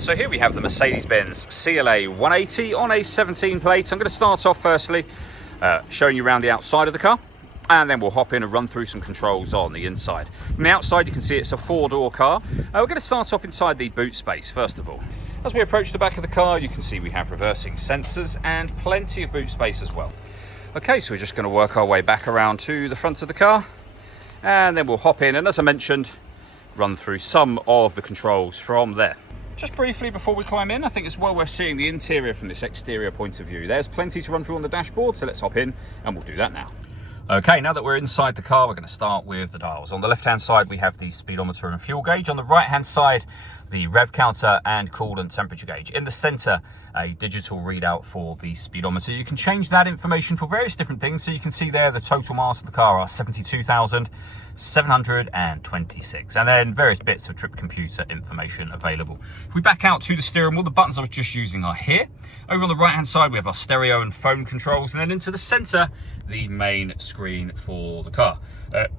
So here we have the Mercedes-Benz CLA180 on a 17 plate. I'm going to start off firstly showing you around the outside of the car, and then we'll hop in and run through some controls on the inside. From the outside you can see it's a four-door car. We're going to start off inside the boot space first of all. As we approach the back of the car you can see we have reversing sensors and plenty of boot space as well. Okay, so we're just going to work our way back around to the front of the car, and then we'll hop in and, as I mentioned, run through some of the controls from there. Just briefly before we climb in, I think it's well worth seeing the interior from this exterior point of view. There's plenty to run through on the dashboard, so let's hop in and we'll do that now. Okay, now that we're inside the car, we're going to start with the dials. On the left-hand side, we have the speedometer and fuel gauge. On the right-hand side, the rev counter and coolant temperature gauge. In the center, a digital readout for the speedometer. You can change that information for various different things. So you can see there the total miles of the car are 72,726. And then various bits of trip computer information available. If we back out to the steering wheel, the buttons I was just using are here. Over on the right-hand side, we have our stereo and phone controls. And then into the center, the main screen for the car.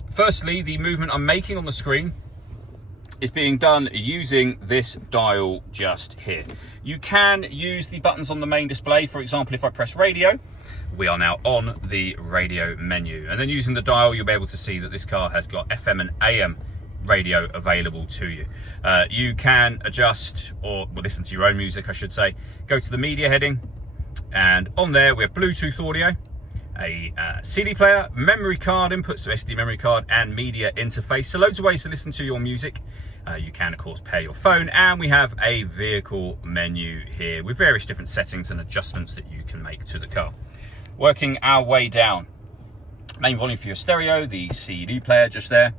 Firstly, the movement I'm making on the screen is being done using this dial just here. You can use the buttons on the main display. For example, if I press radio, we are now on the radio menu. And then using the dial, you'll be able to see that this car has got FM and AM radio available to you. You can adjust or listen to your own music, I should say. Go to the media heading, and on there we have Bluetooth audio, a CD player, memory card input, so SD memory card, and media interface. So loads of ways to listen to your music. You can, of course, pair your phone, and we have a vehicle menu here with various different settings and adjustments that you can make to the car. Working our way down, main volume for your stereo, the CD player just there.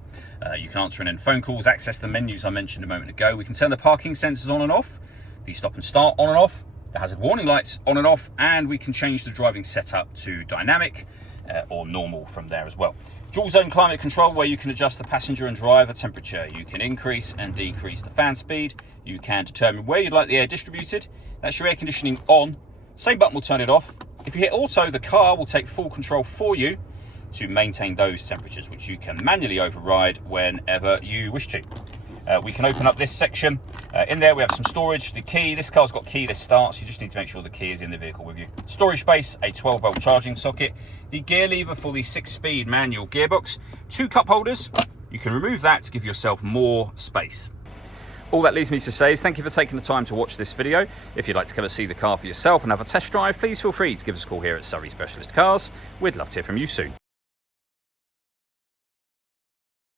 You can answer and end phone calls, access the menus I mentioned a moment ago. We can turn the parking sensors on and off, the stop and start on and off, the hazard warning lights on and off, and we can change the driving setup to dynamic or normal from there as well. Dual zone climate control, where you can adjust the passenger and driver temperature. You can increase and decrease the fan speed. You can determine where you'd like the air distributed. That's your air conditioning on. Same button will turn it off. If you hit auto, the car will take full control for you to maintain those temperatures, which you can manually override whenever you wish to. We can open up this section. In there we have some storage, the key. This car's got keyless start, so you just need to make sure the key is in the vehicle with you. Storage space, a 12-volt charging socket, the gear lever for the 6-speed manual gearbox, 2 cup holders. You can remove that to give yourself more space. All that leaves me to say is thank you for taking the time to watch this video. If you'd like to come and see the car for yourself and have a test drive, please feel free to give us a call here at Surrey Specialist Cars. We'd love to hear from you soon.